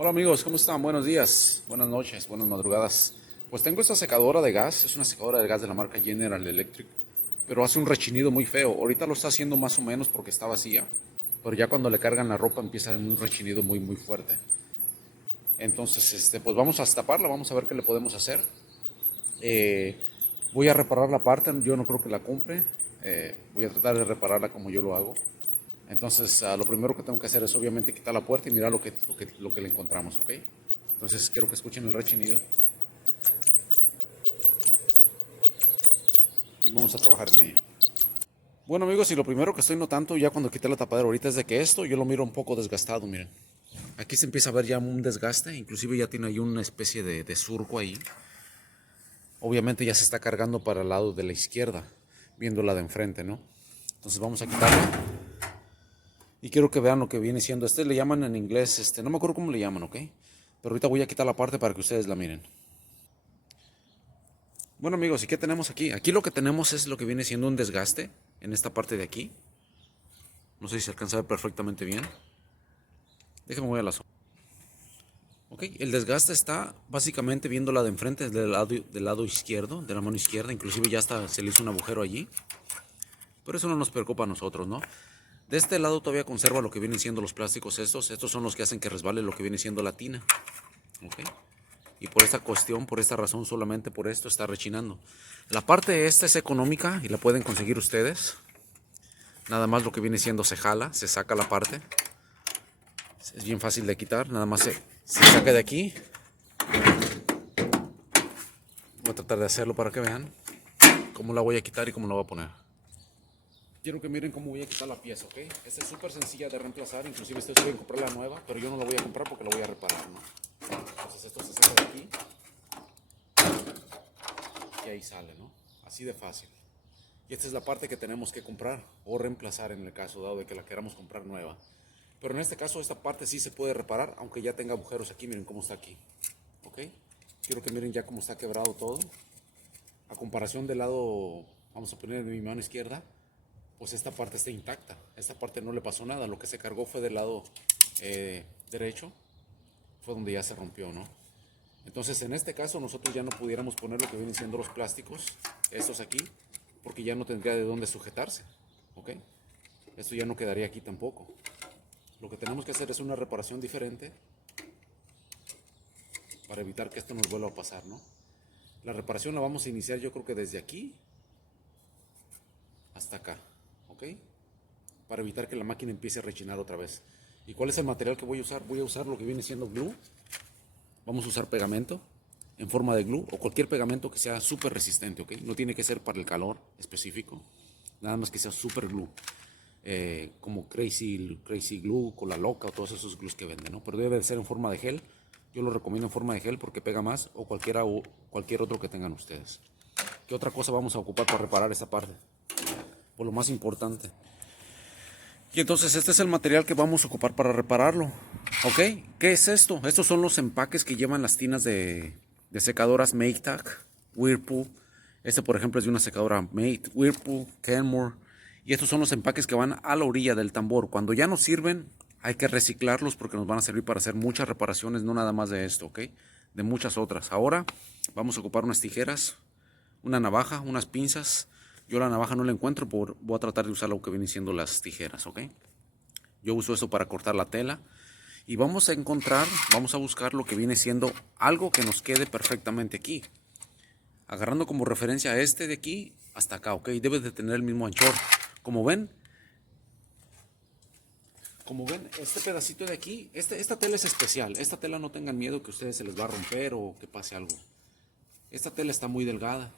Hola amigos, ¿cómo están? Buenos días, buenas noches, buenas madrugadas. Pues tengo esta secadora de gas, es una secadora de gas de la marca General Electric, pero hace un rechinido muy feo. Ahorita lo está haciendo más o menos porque está vacía, pero ya cuando le cargan la ropa empieza un rechinido muy fuerte. Entonces, pues vamos a taparla, vamos a ver qué le podemos hacer. Eh, Voy a reparar la parte, yo no creo que la compre. Voy a tratar de repararla como yo lo hago. Entonces, lo primero que tengo que hacer es obviamente quitar la puerta y mirar lo que le encontramos, ¿ok? Entonces, quiero que escuchen el rechinido y vamos a trabajar en ello. Bueno, amigos, y lo primero que estoy notando ya cuando quité la tapadera ahorita es de que esto yo lo miro un poco desgastado, miren. Aquí se empieza a ver ya un desgaste, inclusive ya tiene ahí una especie de surco ahí. Obviamente ya se está cargando para el lado de la izquierda, viendo la de enfrente, ¿no? Entonces vamos a quitarla y quiero que vean lo que viene siendo. Le llaman en inglés, no me acuerdo cómo le llaman, ¿ok? Pero ahorita voy a quitar la parte para que ustedes la miren. Bueno amigos, ¿y qué tenemos aquí? Aquí lo que tenemos es lo que viene siendo un desgaste en esta parte de aquí. No sé si se alcanza a ver perfectamente bien. Déjenme voy a la zona. Ok, el desgaste está básicamente viendo la de enfrente del lado izquierdo, de la mano izquierda. Inclusive ya hasta se le hizo un agujero allí. Pero eso no nos preocupa a nosotros, ¿no? De este lado todavía conserva lo que vienen siendo los plásticos estos. Estos son los que hacen que resbale lo que viene siendo la tina. Ok. Y por esta cuestión, por esta razón, solamente por esto está rechinando. La parte esta es económica y la pueden conseguir ustedes. Nada más lo que viene siendo se jala, se saca la parte. Es bien fácil de quitar, nada más se saca de aquí. Voy a tratar de hacerlo para que vean cómo la voy a quitar y cómo la voy a poner. Quiero que miren cómo voy a quitar la pieza, ¿ok? Esta es súper sencilla de reemplazar, inclusive ustedes pueden comprar la nueva, pero yo no la voy a comprar porque la voy a reparar, ¿no? Entonces esto se saca de aquí y ahí sale, ¿no? Así de fácil. Y esta es la parte que tenemos que comprar o reemplazar en el caso dado de que la queramos comprar nueva. Pero en este caso esta parte sí se puede reparar, aunque ya tenga agujeros aquí, miren cómo está aquí. ¿Ok? Quiero que miren ya cómo está quebrado todo. A comparación del lado, vamos a poner de mi mano izquierda, pues esta parte está intacta. Esta parte no le pasó nada. Lo que se cargó fue del lado derecho. Fue donde ya se rompió, ¿no? Entonces en este caso nosotros ya no pudiéramos poner lo que vienen siendo los plásticos, estos aquí, porque ya no tendría de dónde sujetarse. ¿Ok? Esto ya no quedaría aquí tampoco. Lo que tenemos que hacer es una reparación diferente para evitar que esto nos vuelva a pasar, ¿no? La reparación la vamos a iniciar yo creo que desde aquí hasta acá, ¿ok? Para evitar que la máquina empiece a rechinar otra vez. ¿Y cuál es el material que voy a usar? Voy a usar lo que viene siendo glue. Vamos a usar pegamento en forma de glue o cualquier pegamento que sea súper resistente, ¿ok? No tiene que ser para el calor específico, nada más que sea súper glue. Como Crazy Glue, Cola Loca o todos esos glues que venden, ¿no? Pero debe de ser en forma de gel. Yo lo recomiendo en forma de gel porque pega más o cualquier otro que tengan ustedes. ¿Qué otra cosa vamos a ocupar para reparar esta parte? Por lo más importante. Y entonces este es el material que vamos a ocupar para repararlo. ¿Ok? ¿Qué es esto? Estos son los empaques que llevan las tinas de secadoras Maytag, Whirlpool. Este por ejemplo es de una secadora Whirlpool, Kenmore. Y estos son los empaques que van a la orilla del tambor. Cuando ya no sirven, hay que reciclarlos porque nos van a servir para hacer muchas reparaciones, no nada más de esto, ¿ok? De muchas otras. Ahora vamos a ocupar unas tijeras, una navaja, unas pinzas. Yo la navaja no la encuentro, voy a tratar de usar lo que vienen siendo las tijeras, ¿ok? Yo uso esto para cortar la tela. Y vamos a buscar lo que viene siendo algo que nos quede perfectamente aquí. Agarrando como referencia a este de aquí hasta acá, ¿ok? Debe de tener el mismo anchor. Como ven, este pedacito de aquí, esta tela es especial. Esta tela no tengan miedo que a ustedes se les va a romper o que pase algo. Esta tela está muy delgada.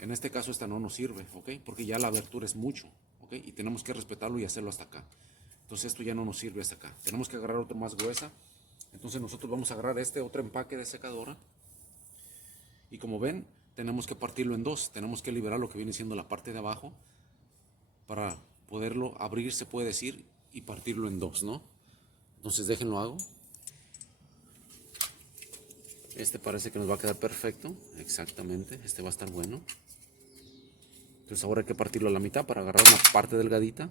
En este caso esta no nos sirve, ¿ok? Porque ya la abertura es mucho, ¿ok? Y tenemos que respetarlo y hacerlo hasta acá. Entonces esto ya no nos sirve hasta acá. Tenemos que agarrar otro más gruesa. Entonces nosotros vamos a agarrar este otro empaque de secadora. Y como ven, tenemos que partirlo en dos. Tenemos que liberar lo que viene siendo la parte de abajo para poderlo abrir, se puede decir, y partirlo en dos, ¿no? Entonces déjenlo hago. Este parece que nos va a quedar perfecto. Exactamente, este va a estar bueno. Entonces ahora hay que partirlo a la mitad para agarrar una parte delgadita.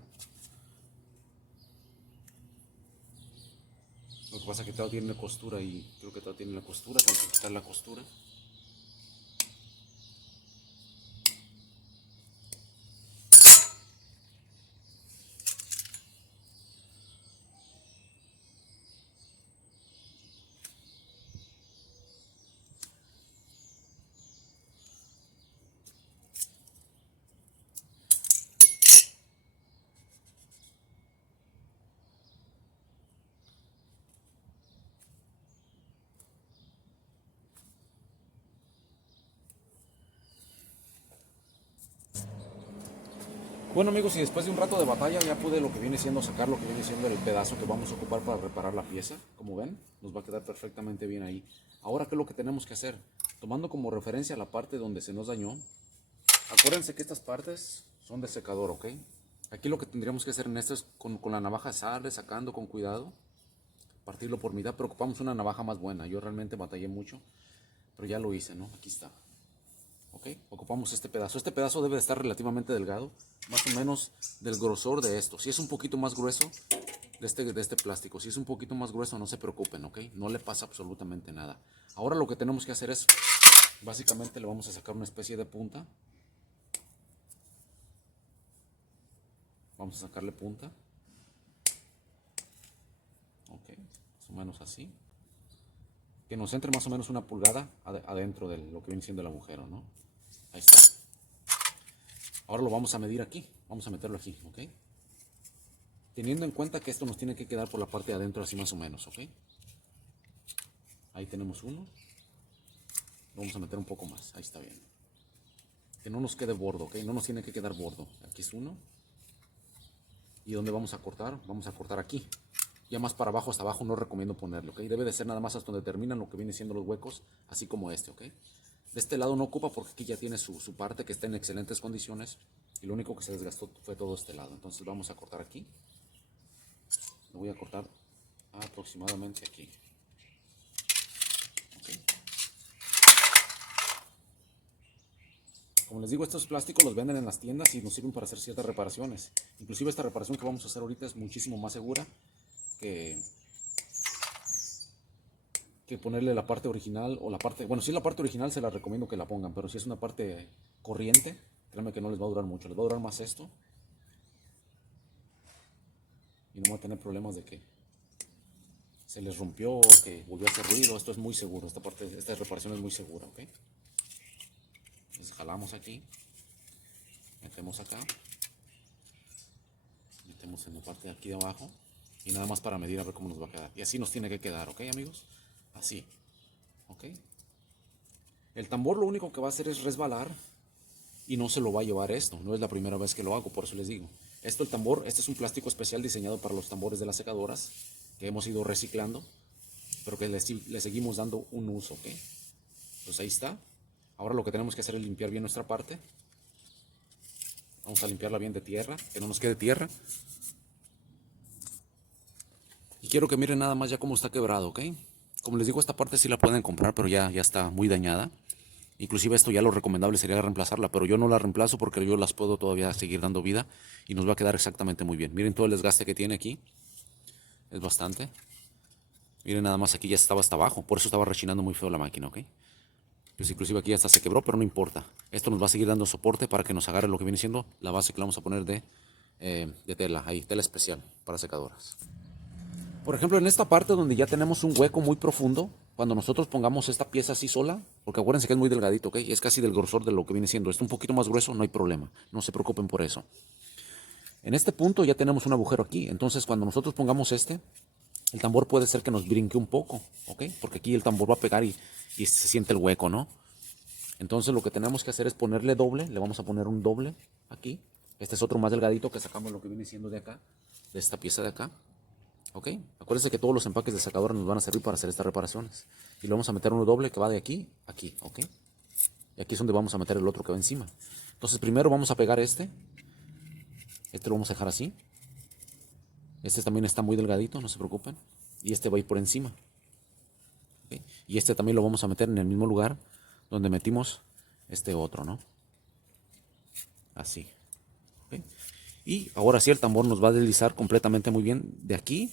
pasa es que todavía tiene la costura y creo que todavía tiene la costura, tengo que quitar la costura. Bueno amigos, y después de un rato de batalla ya pude lo que viene siendo sacar lo que viene siendo el pedazo que vamos a ocupar para reparar la pieza. Como ven, nos va a quedar perfectamente bien ahí. Ahora, ¿qué es lo que tenemos que hacer? Tomando como referencia la parte donde se nos dañó, acuérdense que estas partes son de secador, ¿ok? Aquí lo que tendríamos que hacer en esto es con la navaja sale sacando con cuidado, partirlo por mitad, pero ocupamos una navaja más buena. Yo realmente batallé mucho, pero ya lo hice, ¿no? Aquí está. ¿Ok? Ocupamos este pedazo. Este pedazo debe de estar relativamente delgado, más o menos del grosor de esto. Si es un poquito más grueso de este plástico, si es un poquito más grueso, no se preocupen, ¿ok? No le pasa absolutamente nada. Ahora lo que tenemos que hacer es, básicamente le vamos a sacar una especie de punta. Vamos a sacarle punta. Ok, más o menos así. Que nos entre más o menos una pulgada adentro de lo que viene siendo el agujero, ¿no? Ahí está. Ahora lo vamos a medir aquí. Vamos a meterlo aquí, ¿ok? Teniendo en cuenta que esto nos tiene que quedar por la parte de adentro así más o menos, ¿ok? Ahí tenemos uno. Lo vamos a meter un poco más. Ahí está bien. Que no nos quede bordo, ¿ok? No nos tiene que quedar bordo. Aquí es uno. ¿Y dónde vamos a cortar? Vamos a cortar aquí. Ya más para abajo, hasta abajo no recomiendo ponerlo, ¿ok? Debe de ser nada más hasta donde terminan lo que viene siendo los huecos, así como este, ¿ok? De este lado no ocupa porque aquí ya tiene su parte que está en excelentes condiciones y lo único que se desgastó fue todo este lado. Entonces vamos a cortar aquí. Lo voy a cortar aproximadamente aquí. ¿Okay? Como les digo, estos plásticos los venden en las tiendas y nos sirven para hacer ciertas reparaciones. Inclusive esta reparación que vamos a hacer ahorita es muchísimo más segura que ponerle la parte original o la parte, bueno, si es la parte original se la recomiendo que la pongan, pero si es una parte corriente, créanme que no les va a durar mucho, les va a durar más esto y no van a tener problemas de que se les rompió o que volvió a hacer ruido. Esto es muy seguro, esta reparación es muy segura, ¿ok? Entonces jalamos aquí, metemos acá, metemos en la parte de aquí de abajo y nada más para medir a ver cómo nos va a quedar. Y así nos tiene que quedar, ¿ok amigos? Así, ¿ok? El tambor lo único que va a hacer es resbalar y no se lo va a llevar esto. No es la primera vez que lo hago, por eso les digo. El tambor, este es un plástico especial diseñado para los tambores de las secadoras que hemos ido reciclando, pero que le seguimos dando un uso, ¿ok? Pues ahí está. Ahora lo que tenemos que hacer es limpiar bien nuestra parte. Vamos a limpiarla bien de tierra, que no nos quede tierra. Y quiero que miren nada más ya cómo está quebrado, ¿ok? Como les digo, esta parte sí la pueden comprar, pero ya está muy dañada. Inclusive esto ya lo recomendable sería reemplazarla, pero yo no la reemplazo porque yo las puedo todavía seguir dando vida y nos va a quedar exactamente muy bien. Miren todo el desgaste que tiene aquí. Es bastante. Miren nada más aquí ya estaba hasta abajo, por eso estaba rechinando muy feo la máquina, ¿ok? Pues inclusive aquí hasta se quebró, pero no importa. Esto nos va a seguir dando soporte para que nos agarre lo que viene siendo la base que le vamos a poner de tela, ahí, tela especial para secadoras. Por ejemplo, en esta parte donde ya tenemos un hueco muy profundo, cuando nosotros pongamos esta pieza así sola, porque acuérdense que es muy delgadito, ¿ok? Es casi del grosor de lo que viene siendo. Esto un poquito más grueso, no hay problema. No se preocupen por eso. En este punto ya tenemos un agujero aquí. Entonces, cuando nosotros pongamos el tambor puede ser que nos brinque un poco, ¿ok? Porque aquí el tambor va a pegar y se siente el hueco, ¿no? Entonces, lo que tenemos que hacer es ponerle doble. Le vamos a poner un doble aquí. Este es otro más delgadito que sacamos lo que viene siendo de acá, de esta pieza de acá. ¿Ok? Acuérdense que todos los empaques de sacadora nos van a servir para hacer estas reparaciones. Y le vamos a meter uno doble que va de aquí a aquí, ¿ok? Y aquí es donde vamos a meter el otro que va encima. Entonces primero vamos a pegar este. Este lo vamos a dejar así. Este también está muy delgadito, no se preocupen. Y este va a ir por encima. ¿Ok? Y este también lo vamos a meter en el mismo lugar donde metimos este otro, ¿no? Así. ¿Ok? Y ahora sí el tambor nos va a deslizar completamente muy bien de aquí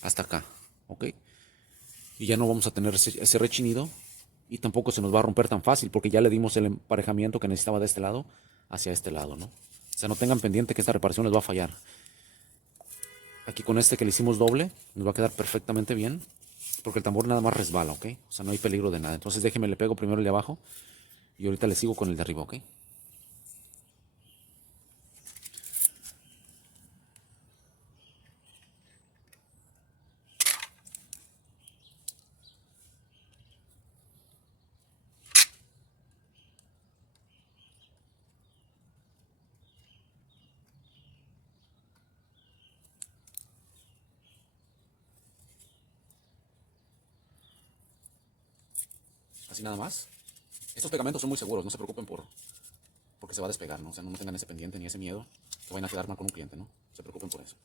hasta acá. ¿ok? Y ya no vamos a tener ese rechinido y tampoco se nos va a romper tan fácil porque ya le dimos el emparejamiento que necesitaba de este lado hacia este lado, ¿no? O sea, no tengan pendiente que esta reparación les va a fallar. Aquí con este que le hicimos doble, nos va a quedar perfectamente bien porque el tambor nada más resbala, ¿ok? O sea, no hay peligro de nada. Entonces déjenme le pego primero el de abajo y ahorita le sigo con el de arriba, ¿ok? Así nada más. Estos pegamentos son muy seguros, no se preocupen porque se va a despegar, ¿no? O sea, no tengan ese pendiente ni ese miedo que vayan a quedar mal con un cliente, ¿no? Se preocupen por eso.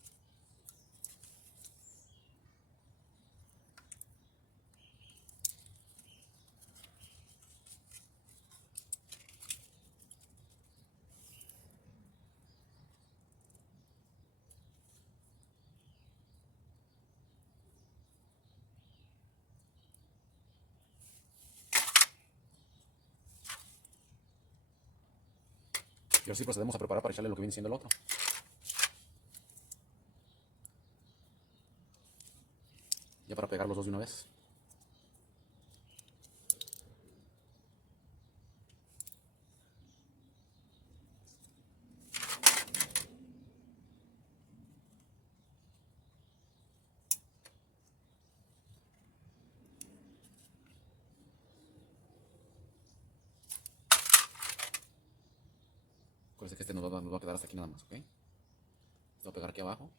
Y ahora sí procedemos a preparar para echarle lo que viene siendo el otro. Ya para pegar los dos de una vez. Acuérdense que este nos va a quedar hasta aquí nada más, ¿ok? Esto va a pegar aquí abajo.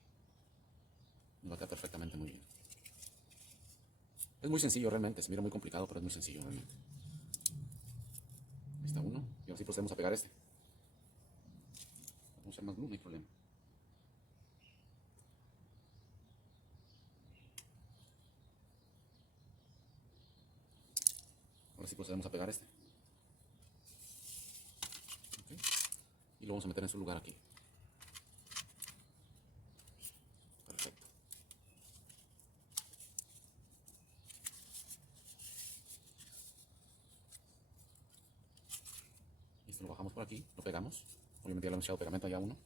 Nos va a quedar perfectamente muy bien. Es muy sencillo realmente, se mira muy complicado, pero es muy sencillo realmente. Ahí está uno. Y ahora sí procedemos a pegar este. Vamos a usar más glue, no hay problema. Ahora sí procedemos a pegar este. ¿Okay? Y lo vamos a meter en su lugar aquí. Perfecto. Y esto lo bajamos por aquí, lo pegamos. Obviamente ya le hemos echado pegamento allá a uno.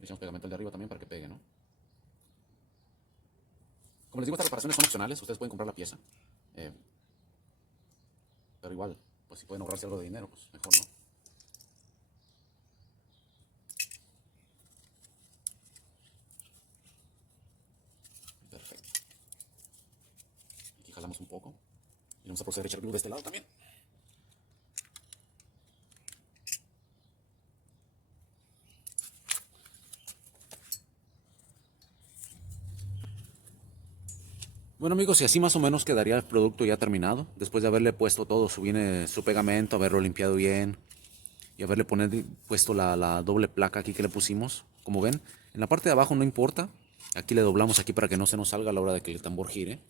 Le echamos pegamento al de arriba también para que pegue, ¿no? Como les digo, estas reparaciones son opcionales, ustedes pueden comprar la pieza. Pero igual, pues si pueden ahorrarse algo de dinero, pues mejor, ¿no? Perfecto. Aquí jalamos un poco. Y vamos a proceder a echar glue de este lado también. Bueno amigos, y así más o menos quedaría el producto ya terminado. Después de haberle puesto todo su pegamento, haberlo limpiado bien y haberle puesto la doble placa aquí que le pusimos. Como ven, en la parte de abajo no importa. Aquí le doblamos aquí para que no se nos salga a la hora de que el tambor gire.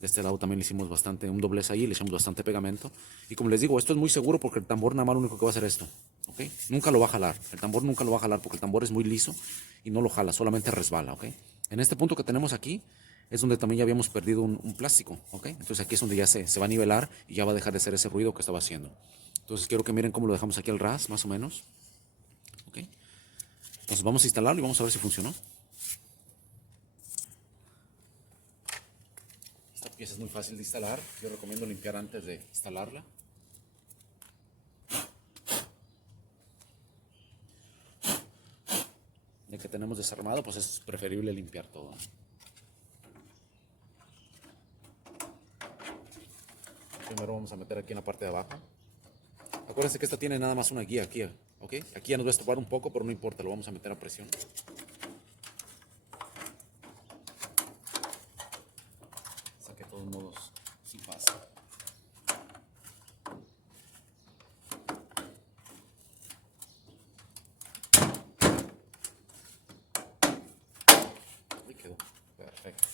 De este lado también le hicimos un doblez ahí, le echamos bastante pegamento. Y como les digo, esto es muy seguro porque el tambor nada más lo único que va a hacer esto. ¿Ok? Nunca lo va a jalar. El tambor nunca lo va a jalar porque el tambor es muy liso y no lo jala, solamente resbala. ¿Ok? En este punto que tenemos aquí es donde también ya habíamos perdido un plástico. ¿Ok? Entonces aquí es donde ya se va a nivelar y ya va a dejar de hacer ese ruido que estaba haciendo. Entonces quiero que miren cómo lo dejamos aquí al ras, más o menos. ¿Ok? Entonces vamos a instalarlo y vamos a ver si funcionó. Esta pieza es muy fácil de instalar. Yo recomiendo limpiar antes de instalarla. Ya que tenemos desarmado, pues es preferible limpiar todo. Primero vamos a meter aquí en la parte de abajo. Acuérdense que esta tiene nada más una guía aquí, ¿ok? Aquí ya nos va a estopar un poco, pero no importa, lo vamos a meter a presión. O sea que de todos modos sí pasa. Ahí quedó, perfecto.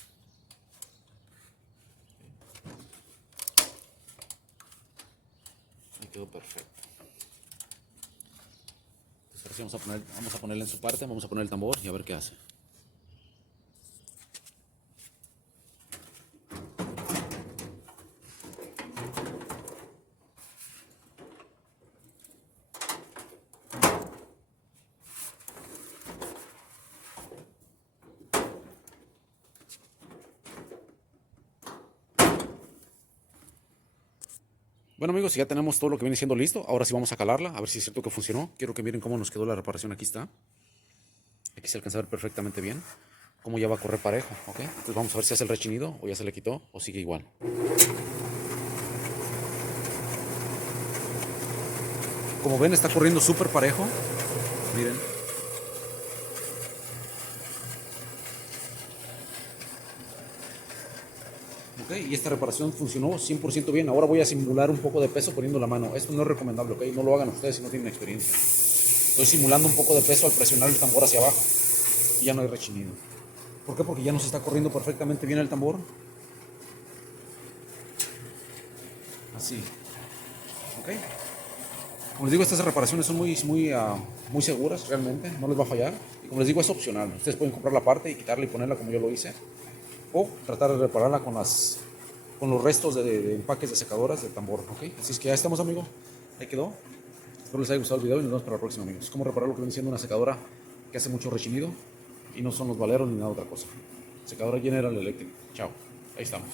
Ahí quedó perfecto. Entonces ahora sí vamos a ponerle en su parte, vamos a poner el tambor y a ver qué hace. Bueno amigos, ya tenemos todo lo que viene siendo listo. Ahora sí vamos a calarla, a ver si es cierto que funcionó. Quiero que miren cómo nos quedó la reparación. Aquí está. Aquí se alcanza a ver perfectamente bien cómo ya va a correr parejo, ¿ok? Entonces vamos a ver si hace el rechinido o ya se le quitó o sigue igual. Como ven, está corriendo súper parejo. Miren. Ok, y esta reparación funcionó 100% bien. Ahora voy a simular un poco de peso poniendo la mano. Esto no es recomendable, ok, no lo hagan ustedes si no tienen experiencia. Estoy simulando un poco de peso al presionar el tambor hacia abajo y ya no hay rechinido. ¿Por qué? Porque ya nos está corriendo perfectamente bien el tambor. Así. Ok. Como les digo, estas reparaciones son muy seguras realmente, no les va a fallar. Y como les digo, es opcional. Ustedes pueden comprar la parte y quitarla y ponerla como yo lo hice. O tratar de repararla con los restos de empaques de secadoras de tambor. ¿Ok? Así es que ya estamos, amigos. Ahí quedó. Espero les haya gustado el video y nos vemos para la próxima, amigos. Cómo reparar lo que viene siendo una secadora que hace mucho rechinido y no son los valeros ni nada otra cosa. Secadora General Electric. Chao. Ahí estamos.